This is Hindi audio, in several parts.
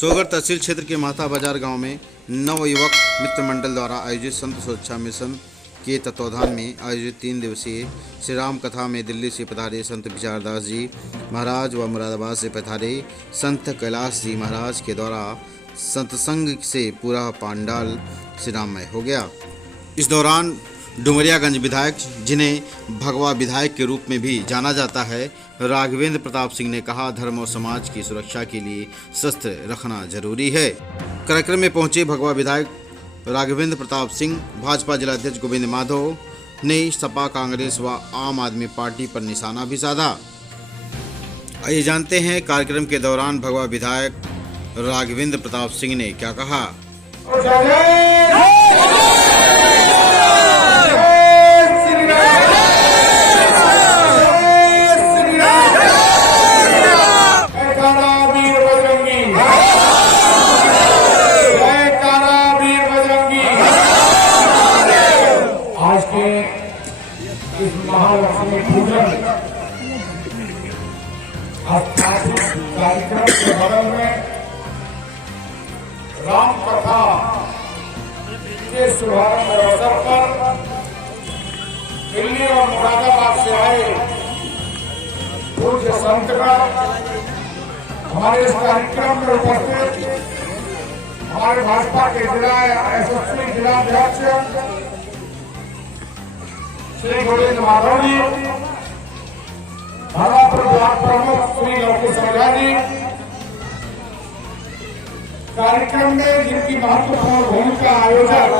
सोगर तहसील क्षेत्र के महता बाजार गांव में नवयुवक मित्र मंडल द्वारा आयोजित संत सुरक्षा मिशन के तत्वाधान में आयोजित 3 दिवसीय श्री राम कथा में दिल्ली से पधारे संत विचारदास जी महाराज व मुरादाबाद से पधारे संत कैलाश जी महाराज के द्वारा सत्संग से पूरा पंडाल श्री राममय हो गया। इस दौरान डुमरियागंज विधायक, जिन्हें भगवा विधायक के रूप में भी जाना जाता है, राघवेंद्र प्रताप सिंह ने कहा, धर्म और समाज की सुरक्षा के लिए शस्त्र रखना जरूरी है। कार्यक्रम में पहुंचे भगवा विधायक राघवेंद्र प्रताप सिंह, भाजपा जिलाध्यक्ष गोविंद माधव ने सपा, कांग्रेस व आम आदमी पार्टी पर निशाना भी साधा। आइए जानते हैं कार्यक्रम के दौरान भगवा विधायक राघवेंद्र प्रताप सिंह ने क्या कहा। इस महालक्ष्मी पूजन कार्यक्रम के बगल में राम कथा के शुभारंभ अवसर पर दिल्ली और मुरादाबाद से आए पूज्य संतगण हमारे इस कार्यक्रम में उपस्थित हमारे भाजपा के जिला यशस्वी जिलाध्यक्ष श्री गोविंद माधव जी, भारापुर ब्लॉक प्रमुख श्री लौकी सरला जी, कार्यक्रम में जिनकी महत्वपूर्ण भूमिका आयोजक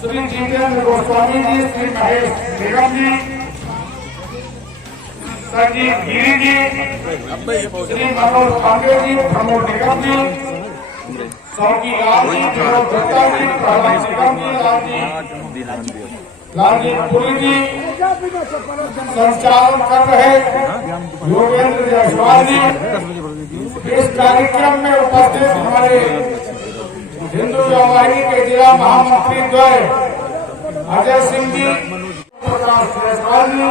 श्री जितेंद्र गोस्वामी जी, श्री महेश निगम जी, संजीव गिरी जी, श्री मनोज पांडे जी, प्रमोद निगम जी, सौकी लाल जी, विनोद दत्ता जी, प्रहलाद निगम जी, लालजीत पुरी जी संचालन कर रहे योगेंद्र जायसवाल जी, इस कार्यक्रम में उपस्थित हमारे हिंदू वाहिनी के जिला महामंत्री द्वय अजय सिंह जी, प्रकाश जायसवाल जी,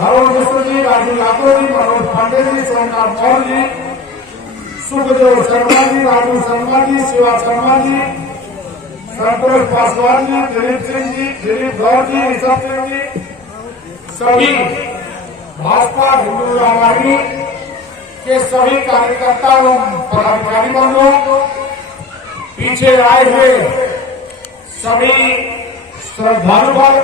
अरुण मिश्र जी, राजू यादव जी, मनोज पांडे जी, सोमनाथ मौर्य जी, सुखदेव शर्मा जी, राजू शर्मा जी, शिवा शर्मा जी, संतोष पासवान जी, दिलीप सिंह जी, दिलीप गौर जी, ऋषभ सिंह जी, सभी भाजपा हिंदू वाहिनी के सभी कार्यकर्ता एवं पदाधिकारी बंधुओं, पीछे आए हुए सभी श्रद्धालुगण,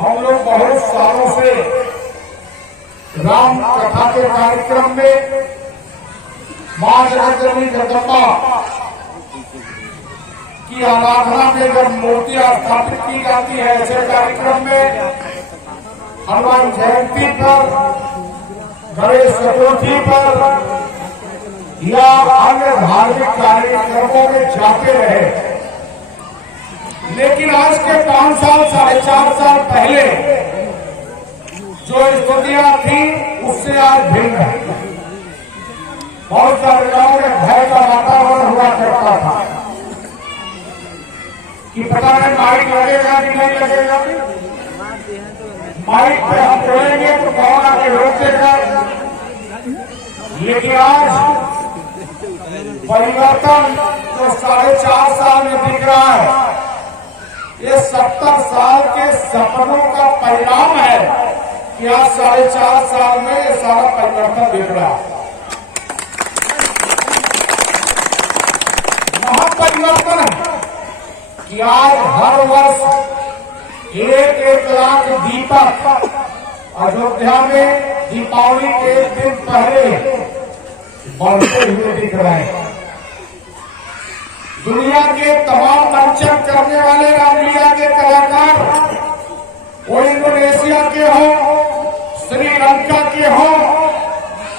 हम लोग बहुत सालों से राम कथा के कार्यक्रम में मां जगदम्बा जगदम्बा की आराधना में जब मूर्तियां स्थापित की जाती है, ऐसे कार्यक्रम में हनुमान जयंती पर, गणेश चतुर्थी पर या अन्य धार्मिक कार्यक्रमों में जाते रहे, लेकिन आज के 5 साल 4.5 साल पहले जो स्थितियां थी उससे आज भिन्न है। बहुत सारे गांवों में भय का वातावरण हुआ करता था कि पता नहीं माइक लगेगा कि नहीं लगेगा, माइक पे हम बोलेंगे तो कौन आके रोक देगा। लेकिन आज परिवर्तन जो 4.5 साल में दिख रहा है, ये 70 साल के सपनों का परिणाम है कि आज 4.5 साल में ये सारा परिवर्तन दिख रहा है। परिवर्तन है कि आज हर वर्ष 1 लाख दीपक अयोध्या में दीपावली के 1 दिन पहले बढ़ते हुए दिख रहे हैं। दुनिया के तमाम मंचन करने वाले रामलीला के कलाकार, वो इंडोनेशिया के हो, श्रीलंका के हो,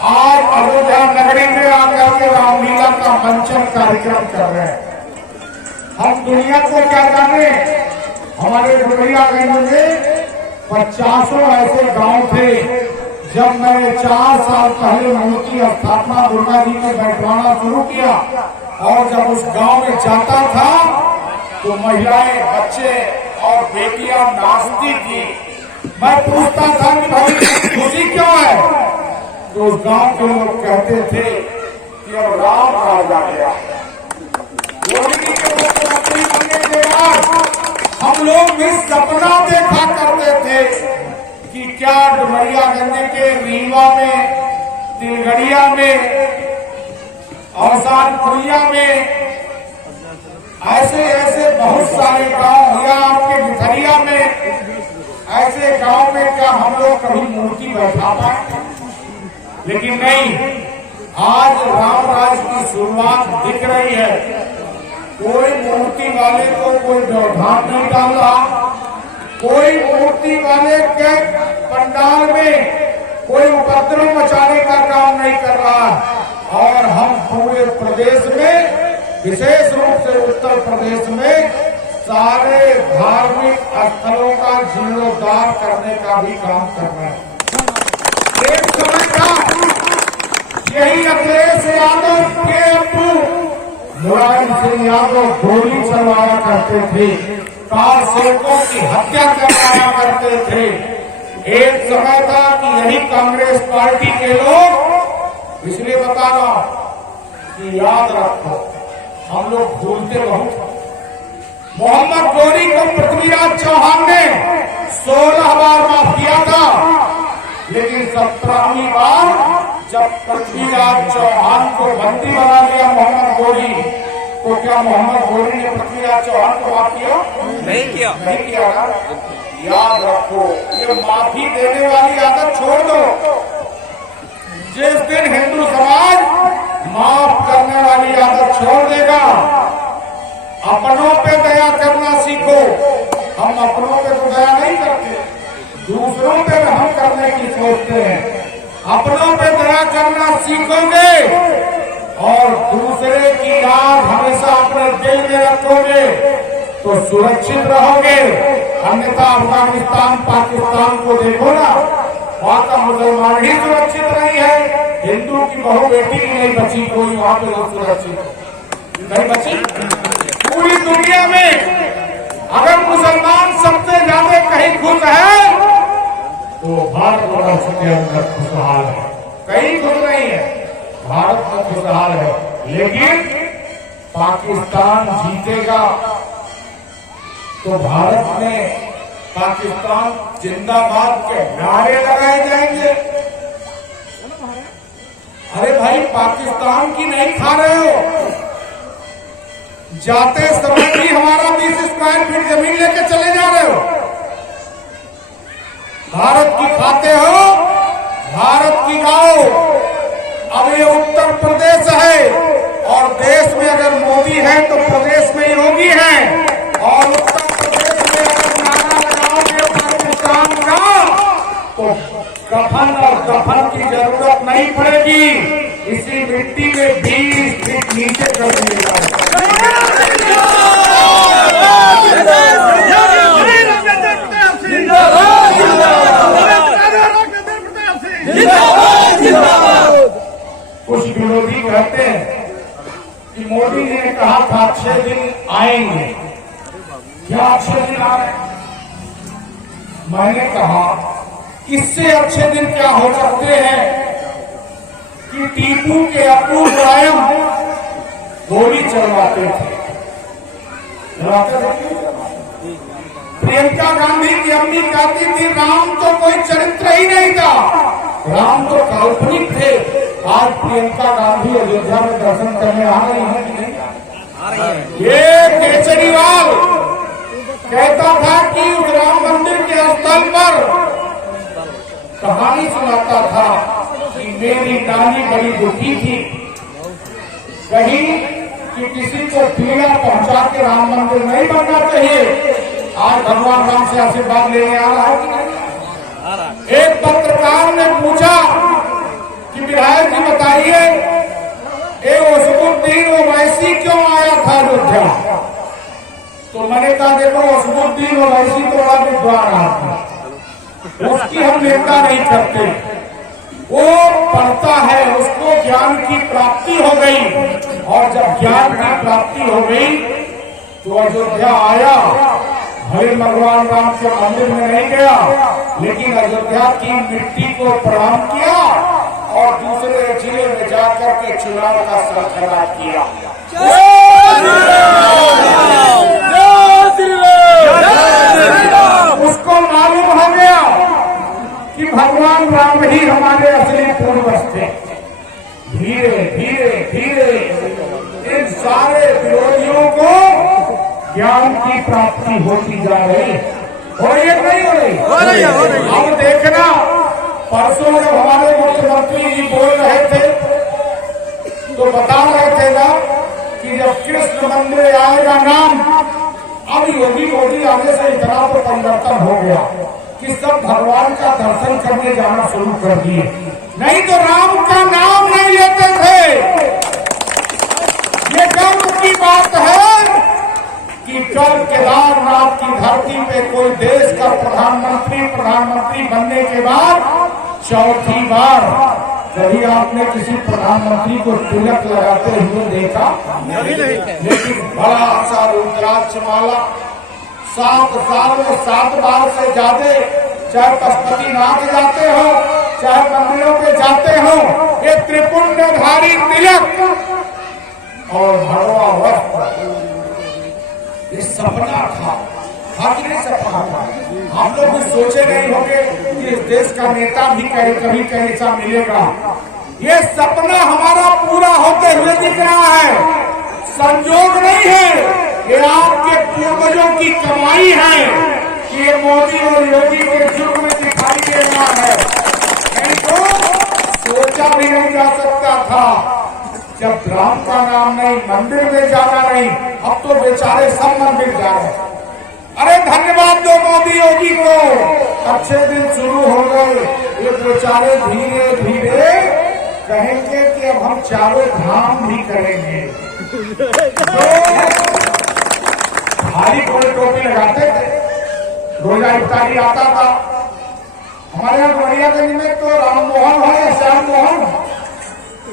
आज अयोध्या नगरी में आकर के रामलीला का मंचन कार्यक्रम कर रहे हैं। हम दुनिया को क्या जाने, हमारे डुमरियागंज में 50 ऐसे गांव थे। जब मैंने 4 साल पहले मूर्ति स्थापना दुर्गा जी में बैठवाना शुरू किया और जब उस गांव में जाता था तो महिलाएं, बच्चे और बेटियां नाचती थी। मैं पूछता था कि भाई खुशी क्या तो उस गांव के लोग कहते थे कि अब राम राज आ गया। योगी के मुख्यमंत्री बनने के बाद हम लोग भी सपना देखा करते थे कि क्या डुमरियागंज के रीवा में, तिलगड़िया में, अवसानपुरिया में, ऐसे ऐसे बहुत सारे गांव या आपके भिखरिया में, ऐसे गांव में क्या हम लोग कभी मूर्ति बैठा पाए? लेकिन नहीं, आज राम राज की शुरुआत दिख रही है। कोई मूर्ति वाले को कोई व्यवधान नहीं डाल रहा, कोई मूर्ति वाले के पंडाल में कोई उपद्रव मचाने का काम नहीं कर रहा। और हम पूरे प्रदेश में, विशेष रूप से उत्तर प्रदेश में, सारे धार्मिक स्थलों का जीर्णोद्धार करने का भी काम कर रहे हैं। एक समय था यही अखिलेश यादव के अब्बू मुलायम सिंह यादव गोली चलवाया करते थे, कार सेवकों की हत्या करवाया करते थे। एक समय था कि यही कांग्रेस पार्टी के लोग, इसलिए बता रहा कि याद रखो, हम लोग भूलते बहुत। मोहम्मद गोरी को पृथ्वीराज चौहान ने 16 बार माफ किया था, लेकिन 17वीं बार जब पृथ्वीराज चौहान को बंदी बना लिया मोहम्मद गोरी, तो क्या मोहम्मद गोरी ने पृथ्वीराज चौहान को माफ किया? नहीं किया। नहीं किया ना? याद रखो, ये माफी देने वाली आदत छोड़ दो। जिस दिन हिंदू समाज माफ करने वाली आदत छोड़ देगा, अपनों पे दया करना सीखो। हम अपनों पे तो दया नहीं करते, दूसरों पे हम करने की सोचते हैं। अपनों पे दया करना सीखोगे और दूसरे की याद हमेशा अपने दिल में रखोगे तो सुरक्षित रहोगे। अन्यथा अफगानिस्तान, पाकिस्तान को देखो ना, वहां का मुसलमान ही सुरक्षित नहीं है, हिंदू की बहू बेटी भी नहीं बची, कोई वहां पे लोग सुरक्षित नहीं बची। पूरी दुनिया में अगर मुसलमान सबसे ज्यादा कहीं खुश है तो भारतवर्ष के अंदर खुशहाल है, कहीं खुश नहीं है, भारत में खुशहाल है। लेकिन पाकिस्तान जीतेगा तो भारत में पाकिस्तान जिंदाबाद के नारे लगाए जाएंगे। अरे भाई, पाकिस्तान की नहीं खा रहे हो, जाते समय भी हमारा 20 स्क्वायर फीट जमीन लेके चले जा रहे हो। भारत की खाते हो, भारत की गाओ। अब ये उत्तर प्रदेश है और देश में अगर मोदी है तो प्रदेश में योगी है, और उत्तर प्रदेश में अगर नारा लगाओगे पाकिस्तान का तो कफन और दफन की जरूरत नहीं पड़ेगी, इसी मिट्टी में 20 फीट नीचे कर दिया कुछ विरोधी कहते हैं कि मोदी जी ने कहा था 6 दिन आएंगे, क्या 6 दिन आ रहे? मैंने कहा इससे अच्छे दिन क्या हो सकते हैं कि टीपू के अब्बू मुलायम गोली चलवाते थे। प्रियंका गांधी की अम्मी कहती थी राम तो कोई चरित्र ही नहीं था, राम तो काल्पनिक थे। आज प्रियंका गांधी अयोध्या में दर्शन करने आ रही है कि नहीं? ये केजरीवाल कहता था कि उस राम मंदिर के स्थल पर कहानी सुनाता था कि मेरी नानी बड़ी दुखी थी, कहीं कि किसी को पीड़ा पहुंचा के राम मंदिर नहीं बनना चाहिए। आज भगवान राम से आशीर्वाद लेने आ रहा है कि नहीं? एक पत्रकार ने पूछा कि विधायक जी बताइए, ए वसीमुद्दीन ओवैसी क्यों आया था अयोध्या? तो मैंने कहा देखो, वसीमुद्दीन ओवैसी तो बड़ा विद्वान आदमी, उसकी हम निंदा नहीं करते, वो पढ़ता है, उसको ज्ञान की प्राप्ति हो गई, और जब ज्ञान की प्राप्ति हो गई तो अयोध्या आया। भले भगवान राम के मंदिर में नहीं गया, लेकिन अयोध्या की मिट्टी को प्रणाम किया और दूसरे जिले में जाकर के चुनाव का श्रृंखला किया। उसको मालूम हो गया कि भगवान राम ही हमारे असली पूर्वज थे। धीरे धीरे धीरे इन सारे विरोधियों को ज्ञान की प्राप्ति होती जा रही। हो रही है नहीं हो रही? अब देखना, परसों जब हमारे मुख्यमंत्री जी बोल रहे थे तो बता रहे थे ना कि जब कृष्ण मंदिर आएगा नाम, अब योगी मोदी आने से इतना तो परिवर्तन हो गया कि सब भगवान का दर्शन करने जाना शुरू कर दिए। नहीं तो राम का नाम नहीं लेते थे। ये गर्व की बात है कि कल केदारनाथ की धरती पे कोई देश का प्रधानमंत्री बनने के बाद चौथी बार कभी आपने किसी प्रधानमंत्री को तिलक लगाते हुए देखा? लेकिन बड़ा सा रुद्राक्ष माला 7 साल में 7 बार से ज्यादा, चाहे पशुपतिनाथ जाते हो चाहे मंदिरों पे जाते हो, ये त्रिपुंडधारी तिलक और भगवा वस्त्र, ये सपना था। नहीं सपना था। हम लोग भी सोचे नहीं होंगे कि इस देश का नेता भी कभी कहीं ऐसा मिलेगा। ये सपना हमारा पूरा होते हुए दिख रहा है। संजोग नहीं है, ये आपके पूर्वजों की कमाई है कि ये मोदी और योगी के युग में दिखाई दे रहा है। नहीं तो सोचा भी नहीं जा सकता था। जब राम का नाम नहीं, मंदिर में जाना नहीं, अब तो बेचारे सब मंदिर जा रहे हैं। अरे धन्यवाद दो मोदी योगी को, अच्छे दिन शुरू हो गए। ये बेचारे धीरे धीरे कहेंगे कि अब हम चारों धाम भी करेंगे। तो भारी कोई टोपी लगाते थे, रोजा इफ्तारी आता था। हमारे यहाँ डुमरियागंज में तो राम मोहन हो या श्याम मोहन,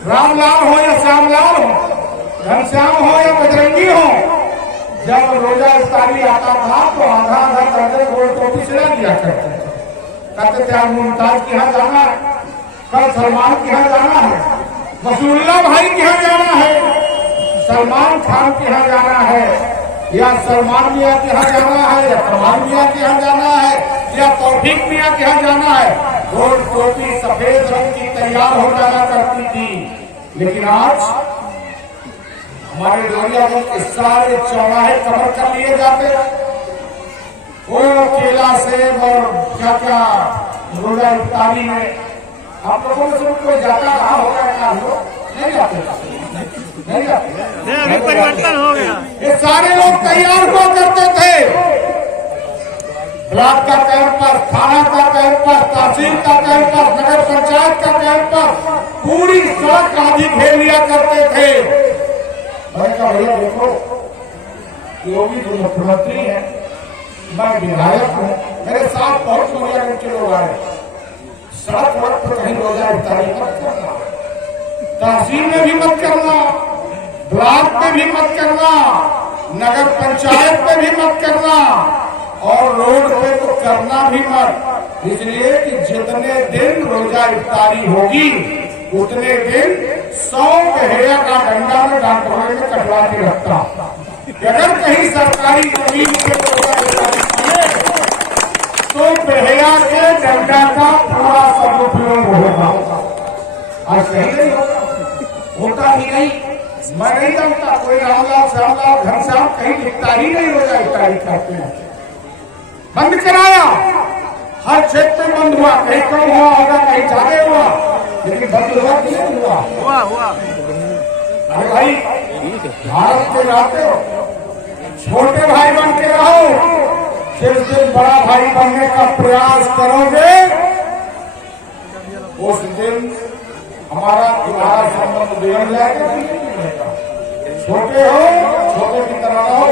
रामलाल हो या श्यामलाल हो, घनश्याम हो या बजरंगी हो, जब रोजा इफ्तारी आता था तो आधा आधा करके गोल टोपी सिला दिया करते थे। कहते थे आज मुमताज के यहाँ जाना है, कल सलमान के यहाँ जाना है, मसूल्ला भाई के यहाँ जाना है, सलमान खान के यहाँ जाना है, या सलमान मियाँ के यहाँ जाना है, या कमाल मियाँ के यहाँ जाना है, या तौफीक मियाँ के यहाँ जाना है। गोल टोपी सफेद रंग की तैयार हो जाना करती थी। लेकिन आज हमारे डोरियागंज के सारे चौराहे कवर कर लिए जाते। वो केला सेब और क्या क्या रोजा इफ्तारी में आप लोगों में से कोई जाता रहा होगा क्या? नहीं जाते, नहीं जाते। अभी परिवर्तन हो गया। ये सारे लोग तैयार हुआ करते थे। ब्लॉक का कैंपस, थाना का कैंपस, तहसील का कैंपस, नगर पंचायत का कैंपस, पूरी सड़क आदि घेर लिया करते थे। मैंने कहा भैया देखो, योगी जो मुख्यमंत्री है, मैं विधायक हूँ, मेरे साथ बहुत डोरियागंज के लोग आए। सड़क वड़क पर कहीं रोजा इफ्तारी मत करना, तहसील में भी मत करना, ब्लॉक में भी मत करना, नगर पंचायत में भी मत करना, और रोड पे तो करना भी मत। इसलिए कि जितने दिन रोजा इफ्तारी होगी उतने दिन 100 बेहया का डंडा में डॉक्टरों में कटवा के रखता। अगर कहीं सरकारी जमीन पे रोजा इफ्तारी किए तो बेहया के डंडा का पूरा सदुपयोग होगा। आज कहीं नहीं होता ही नहीं। मैं नहीं जानता कोई रामलाल श्यामलाल घनश्याम कहीं दिखता ही नहीं रोजा इफ्तारी करते हैं। बंद कराया, हर क्षेत्र में बंद हुआ, कहीं कम हुआ होगा, कहीं ज्यादा हुआ, लेकिन बंद हुआ कि नहीं हुआ? अरे भाई, भारत के रहते हो, छोटे भाई बन के रहो। जिस दिन बड़ा भाई बनने का प्रयास करोगे उस दिन हमारा तुम्हारा संबंध बिगड़ जाएगा। छोटे हो, छोटे की तरह रहो।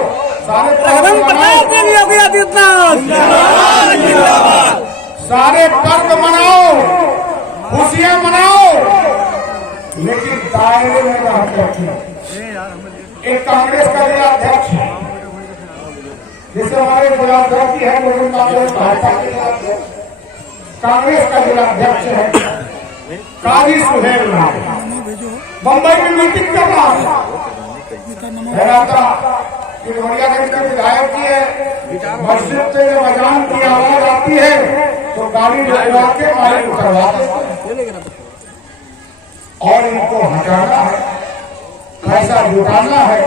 सारे पर्व मनाओ, खुशियां मनाओ, लेकिन दायरे में रह करके। एक कांग्रेस का जिला अध्यक्ष है, जिसे हमारे जिलाध्यक्ष है, भाजपा के जिलाध्यक्ष, कांग्रेस का जिलाध्यक्ष है। काजी सुहेल राय बम्बई में मीटिंग कर रहा था कि डुमरियागंज के विधायक की है, मस्जिद से जब अजान की आवाज आती है तो गाड़ी लगवा के माइक उतरवा देते और इनको हटाना है, पैसा जुटाना है,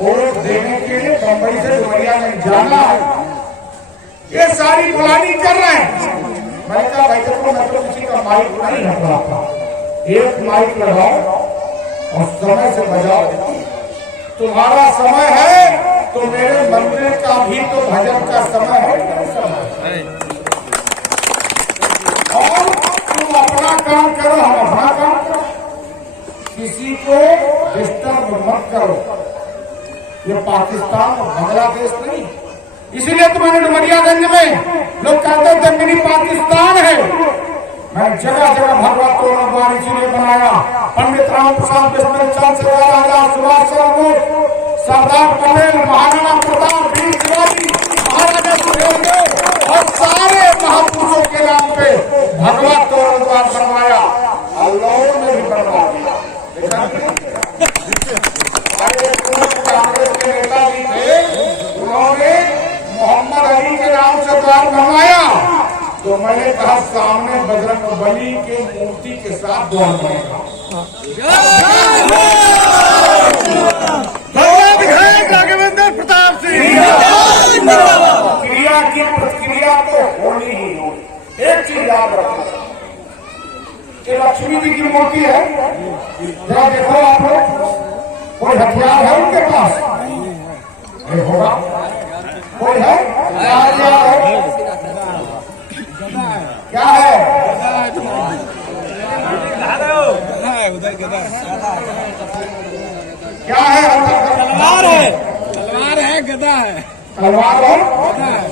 वोट देने के लिए बम्बई से डुमरियागंज जाना है, ये सारी प्लानिंग कर रहे हैं। मैंने कहा भाई देखो मैं तो किसी का माइक नहीं हटा था, एक माइक लगाओ और समय से बजाओ। तुम्हारा समय है तो मेरे मंदिर का भी तो भजन का समय है और तुम अपना काम करो, हम अपना काम करो, किसी को डिस्टर्ब मत करो। ये पाकिस्तान और बांग्लादेश नहीं, इसीलिए तो मैंने डुमरियागंज में लोग कहते थे मिनी पाकिस्तान है, मैं जगह जगह भगवत को भगवान इसीलिए बनाया। पंडित राम प्रसाद बिस्मिल चंद्र आजाद, सुभाष चंद्र बोस, सरदार पटेल, महाराणा प्रताप, वीर शिवाजी, महाराजा सुहेलदेव और सारे महापुरुषों के नाम पे भगवत को भगवान बनवाया। अल्लाह ने भी बनवा दिया। कांग्रेस के नेता भी थे, उन्होंने मोहम्मद अली के नाम से द्वार बनवाया, तो मैंने कहा सामने बजरंगबली के मूर्ति के साथ द्वार बनेगा। राघवेंद्र प्रताप सिंह क्रिया की प्रतिक्रिया तो होनी ही होनी। एक चीज याद रखो कि लक्ष्मी जी की मूर्ति है, जरा देखो आप लोग, कोई हथियार है उनके पास? नहीं होगा। कोई है? क्या है? क्या है? तलवार है, तलवार है, गदा है, तलवार है।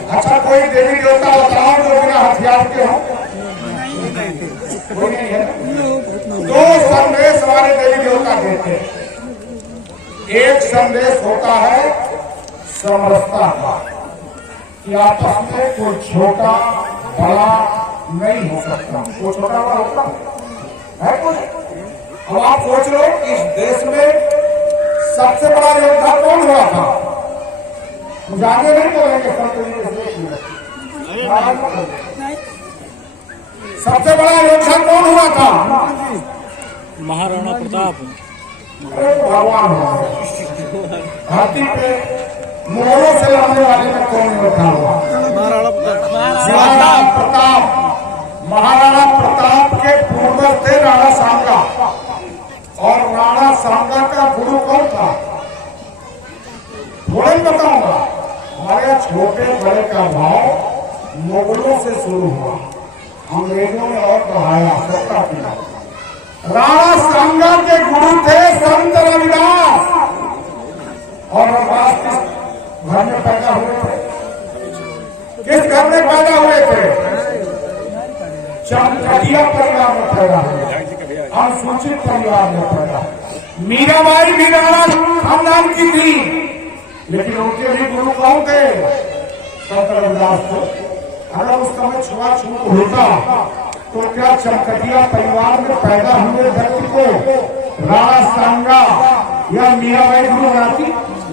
अच्छा कोई देवी देवता बताओ जो बिना हथियार के हो? कोई नहीं है। दो संदेश हमारे देवी देवता देते हैं। एक संदेश होता है समरसता का, कि आपस में कोई छोटा बड़ा नहीं हो सकता, वो छोटा बड़ा होता है कुछ। अब आप सोच लो इस देश में सबसे बड़ा योद्धा कौन हुआ था? जाने नहीं बोलेंगे सबसे बड़ा योद्धा कौन हुआ था? महाराणा प्रताप। भगवान धरती पे मोहरों से लड़ने वाले में कौन योद्धा हुआ? महाराणा प्रताप। महाराणा प्रताप के पूर्वज थे राणा सांगा, और राणा सांगा का गुरु कौन था? थोड़ा ही बताऊंगा। हमारे छोटे बड़े का भाव मुगलों से शुरू हुआ, अंग्रेजों ने और बढ़ाया, सत्ता किया। राणा सांगा के गुरु थे संत रविदास, और रविदास किस घर में पैदा हुए थे? किस घर में पैदा हुए थे? चमकटिया परिवार में पैदा हुए, अनुसूचित परिवार में पैदा। मीराबाई भी राणा खानदान की थी, लेकिन उनके भी गुरु कौन थे? संत रविदास थे। अगर उस समय छुआछूत होता तो क्या चमकटिया परिवार में पैदा हुए व्यक्ति को राणा सांगा या मीराबाई गुरु बनाती?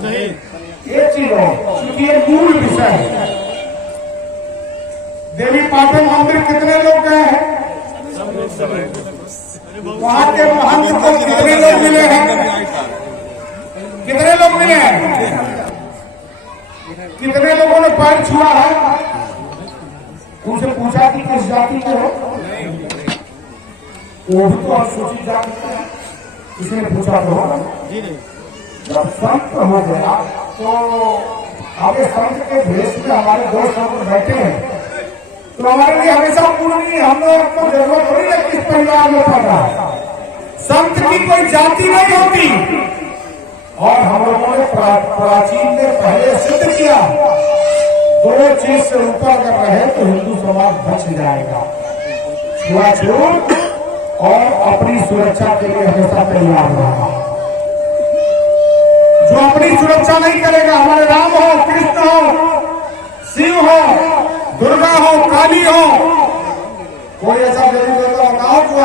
नहीं। ये चीज हो, क्योंकि ये मूल विषय है। देवी पाटन मंदिर कितने लोग गए हैं? वहां के महंत को कितने लोग मिले हैं? कितने लोग मिले हैं? कितने लोगों ने पैर छुआ है? उनसे पूछा कि किस जाति के हो? वो भी तो अनुसूचित जाति के हैं, किसी ने पूछा तो जब संत हो गया तो आगे संत के भेष में हमारे दोस्त लोग बैठे हैं, तो हमारे लिए हमेशा पूर्णी, हम लोग को जरूरत थोड़ी है किस परिवार में पड़ रहा है। संत की कोई जाति नहीं होती, और हम लोगों ने प्राचीन ने पहले सिद्ध किया, दो चीज से ऊपर अगर रहे तो हिंदू समाज बच जाएगा, छुआछूत और अपनी सुरक्षा के लिए हमेशा तैयार रहना। जो अपनी सुरक्षा नहीं करेगा, हमारे राम हो, कृष्ण हो, शिव हो, दुर्गा हो, काली हो, कोई ऐसा देवी देवता बताओ जो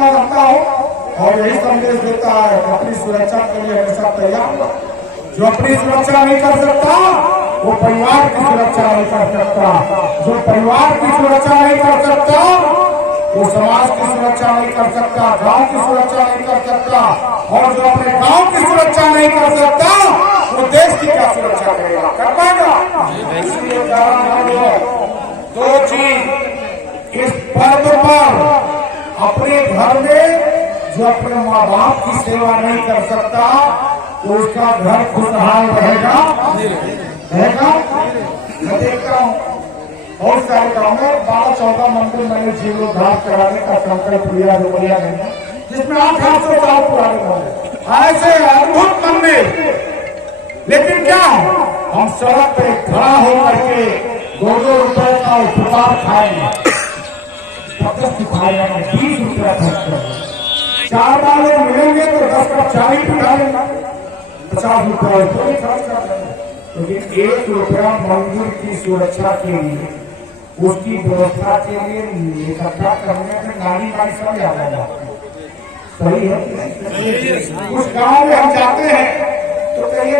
परमात्मा रखता हो और यही संदेश देता है कि अपनी सुरक्षा के लिए हमेशा तैयार हो। जो अपनी सुरक्षा नहीं कर सकता वो परिवार की सुरक्षा नहीं कर सकता, जो परिवार की सुरक्षा नहीं कर सकता वो समाज की सुरक्षा नहीं कर सकता, गांव की सुरक्षा नहीं कर सकता, और जो अपने गांव की सुरक्षा नहीं कर सकता वो देश की क्या सुरक्षा करेगा, कर पाएगा। इसलिए दो चीज इस पर्व पर अपने घर में जो अपने माँ बाप की सेवा नहीं कर सकता तो उसका घर खुशहाल रहेगा, रहेगा। मैं देखता हूँ बहुत सारे गाँव में 12-14 मंदिर मैंने जीर्णोद्धार कराने का संकल्प लिया जो लिया गया, जिसमें 800 साल पुराने मंदिर, ऐसे अद्भुत मंदिर। लेकिन क्या हम सड़क पे खड़ा होकर के 2-2 रुपए का उपहार खाएंगे, 20 रुपया खर्च करेंगे, 4 वाले मिलेंगे तो 10 कप चाय पिला लेंगे, 50 रुपया खर्च कर देंगे। लेकिन 1 रुपया मंदिर की सुरक्षा के लिए, उसकी व्यवस्था के लिए इकट्ठा करने में नारी सब ज्यादा जाते हैं। सही है। उस गांव में हम जाते हैं तो कहिए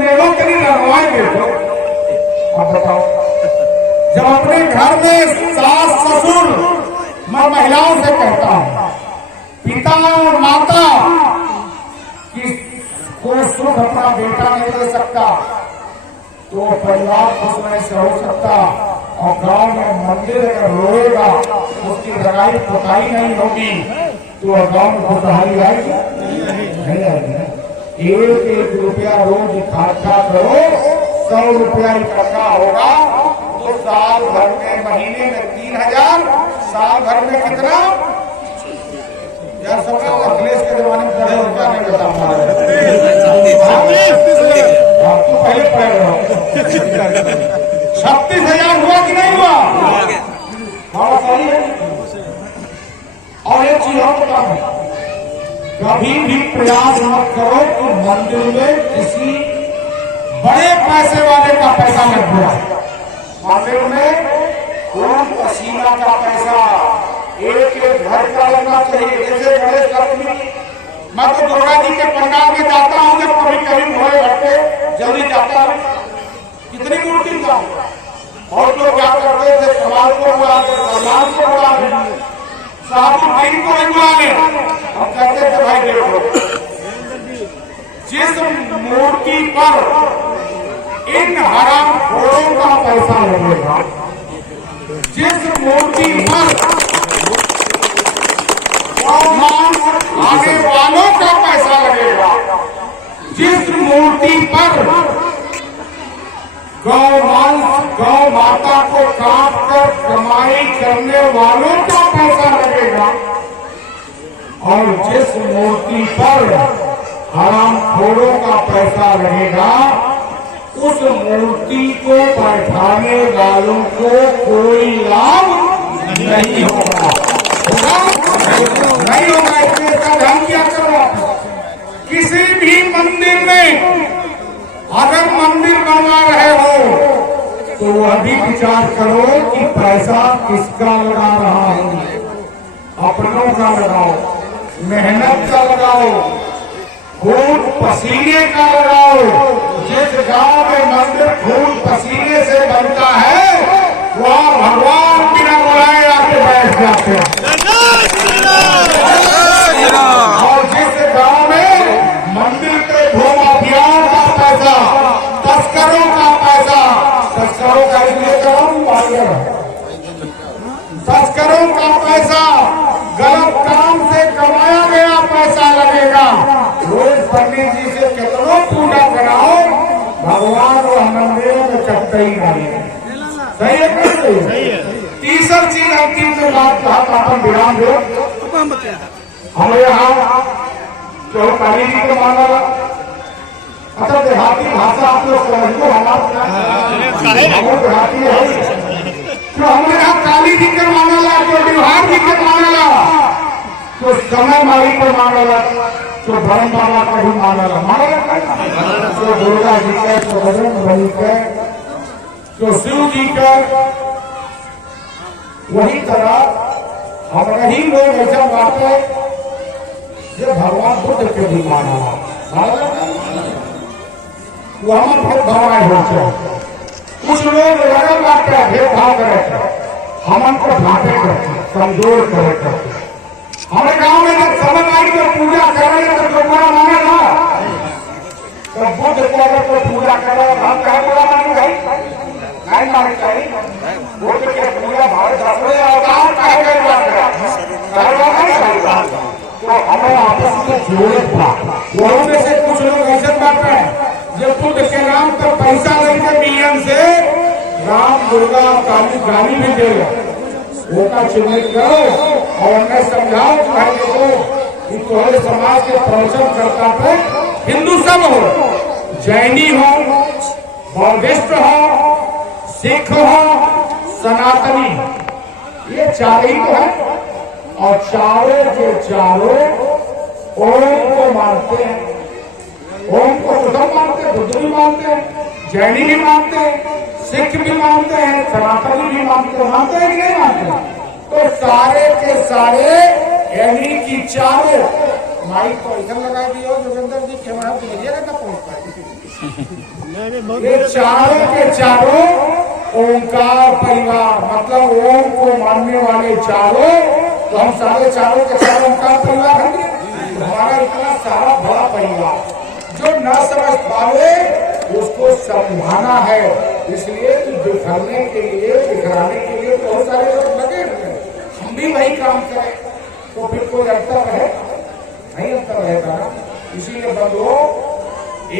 मेलों के लिए लगवाएंगे तो आप बताओ। जब अपने घर में सास ससुर, मैं महिलाओं से कहता हूँ, पिता और माता की कोई सुख अपना बेटा नहीं दे सकता तो परिवार खुश नहीं से हो सकता, और गांव में मंदिर अगर रोएगा उसकी रंगाई पुताई नहीं होगी तो गांव में खुशहाली आएगी नहीं आएगी। 1-1 रुपया रोज इकट्ठा करो, 100 रुपया इकट्ठा होगा तो साल भर में, महीने में 3000, साल भर में कितना यार, सब अखिलेश के जमाने में पढ़े होगा नहीं बता पा रहे, आपको पहले पढ़े रहो। 36,000 हुआ कि नहीं हुआ? हाँ सही है। और एक चीज और बता दूं, कभी भी प्रयास मत करो कि मंदिर में किसी बड़े पैसे वाले का पैसा मत दिया। मंदिर में खून पसीना का पैसा एक घर का लगना चाहिए। जैसे गणेश लक्ष्मी, मैं तो दुर्गा जी के पंडाल में जाता हूँ, जब कभी कभी भोले भट्टे जल्दी जाता हूँ, कितनी मूर्ति का बहुत लोग क्या करते थे, समाज को बुला के, समाज को बुला के, साहब को बुला ले, हम कहते थे भाई देखो, जिस मूर्ति पर इन हरामखोरों का पैसा लगेगा, जिस मूर्ति पर मांस खाने वालों का पैसा लगेगा, जिस मूर्ति पर गौ माता को काट कर कमाई करने वालों का पैसा लगेगा, और जिस मूर्ति पर हरामखोरों का पैसा लगेगा, उस मूर्ति को बैठाने वालों को कोई लाभ नहीं होगा, नहीं होगा। इसमें का ध्यान किया करो। किसी भी मंदिर में अगर मंदिर बनवा रहे हो तो वह भी विचार करो कि पैसा किसका लगा रहा है, अपनों का लगाओ, मेहनत का लगाओ, खून पसीने का लगाओ। जिस गांव में मंदिर खून पसीने से बनता है वहाँ भगवान बिना बुलाए आके बैठ जाते हैं, और जिस गांव में मंदिर के भूमाफियाओं का पैसा, तस्करों का पैसा, तस्करों का इसलिए तस्करों का पैसा, गलत काम से कमाया गया पैसा लगेगा। रोज पंडित जी से कितनों पूजा कराओ, भगवान और मंदिर में चकते ही नहीं। सही है कि सही है। तीसरी चीज अंतिम से बात कहा था, अपन विराम दो। हमारे यहाँ जो काली जी को माना, अच्छा देहाती भाषा आप लोग समझ लो, हमारे देहाती है जो हमारे यहाँ काली जी के मानेला, जो बिहार जी के मानेला, जो समय माई को मानेला, जो धर्म बाबा का भी मानेला, जो दुर्गा जी के, जो बजरंग बली के, जो शिव जी के। वही तरह हम नहीं लोग ऐसा बात है ये भगवान बुद्ध के भी माना वो हम फिर भगवान होते हैं। कुछ लोग लगा बात है भेदभाव करे हमन को घाटे करते कमजोर करे करते। हमारे गांव में जब समझ आई तो पूजा करेंगे तो बुरा मानेगा। तो बुद्ध को अगर कोई पूजा करे हम कहे बुरा माने भाई नहीं माने चाहिए। बुद्ध के पूजा भारत अवतार कहे गए तो हमें आपस में जोड़े था। वहां में से कुछ लोग ऐसे बात है जो बुद्ध के नाम पर पैसा लेके मिलियन से राम दुर्गा काली गाली भी देगा। वो का चिन्हित करो और उन्हें समझाओ कि भाई देखो कि तुम्हारे समाज के प्रवचन करता थे हिंदू सब हो, जैनी हो, बौद्धिस्ट हो, सिख हो, सनातनी, ये चार ही तो है। और चारों के चारों ओम को मानते हैं। ओम को सब मानते हैं, बुद्ध भी मानते हैं, जैनी भी मानते हैं, सिख भी मानते हैं, सनातनी भी मानते हैं कि नहीं मानते। तो सारे के सारे यानी कि चारों माइक तो इधर लगा दिया जोगिंदर जी कैमरा तो मिलिएगा ना पहुंच पाए। ये चारों के चारों ओंकार परिवार मतलब ओम को मानने वाले चारों, तो हम सारे चारों के चारों ओंकार परिवार हैं। हमारा इतना सारा बड़ा परिवार जो न समझ पावे उसको समझाना है। इसलिए बिखरने के लिए बिखराने के लिए बहुत सारे लोग लगे हुए हैं। हम भी वही काम करें तो फिर कोई अंतर है नहीं, अंतर रहेगा ना। इसीलिए बंधुओं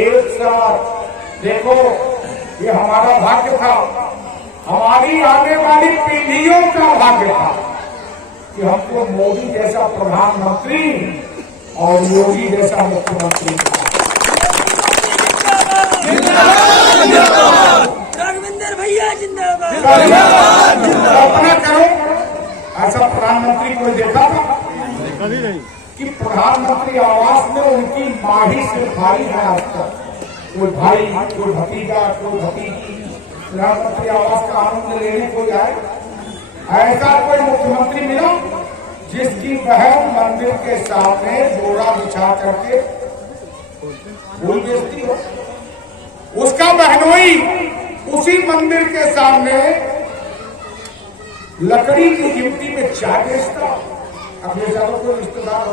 एक साथ देखो ये हमारा भाग्य था, हमारी आने वाली पीढ़ियों का भाग्य था कि हमको मोदी जैसा प्रधानमंत्री और योगी जैसा मुख्यमंत्री राघवेंद्र भैया जिंदाबाद। कल्पना करो ऐसा प्रधानमंत्री को देखा था कभी नहीं कि प्रधानमंत्री आवास में उनकी माँ ही सिर्फ भाई है। आज तक कोई भाई, कोई भतीजा, कोई भतीजी प्रधानमंत्री आवास का आनंद लेने को जाए। ऐसा कोई मुख्यमंत्री मिला जिसकी बहन मंदिर के सामने बोरा बिछा करके फूल बेचती हो, उसका बहनोई उसी मंदिर के सामने लकड़ी की गिनती में चाय बेचता। अपने सालों को रिश्तेदार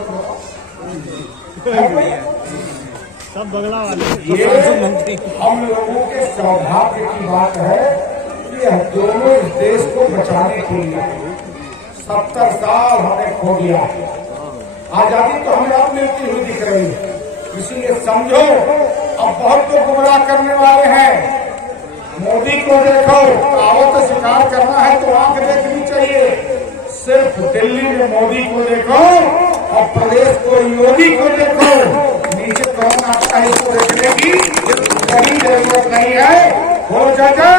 सब बगला वाले। ये हम लोगों के सौभाग्य की बात है कि दोनों इस देश को बचाने के लिए 70 साल हमने खो दिया। आजादी तो हमें अब मिलती हुई दिख रही है। इसीलिए समझो अब बहुत लोग गुमराह करने वाले हैं। मोदी को देखो, आवत शिकार करना है तो आंख देखनी चाहिए। सिर्फ दिल्ली में मोदी को देखो और प्रदेश को योगी को देखो, नीचे कौन आता है इसको देखने की कहीं जरूरत नहीं है। हो जगह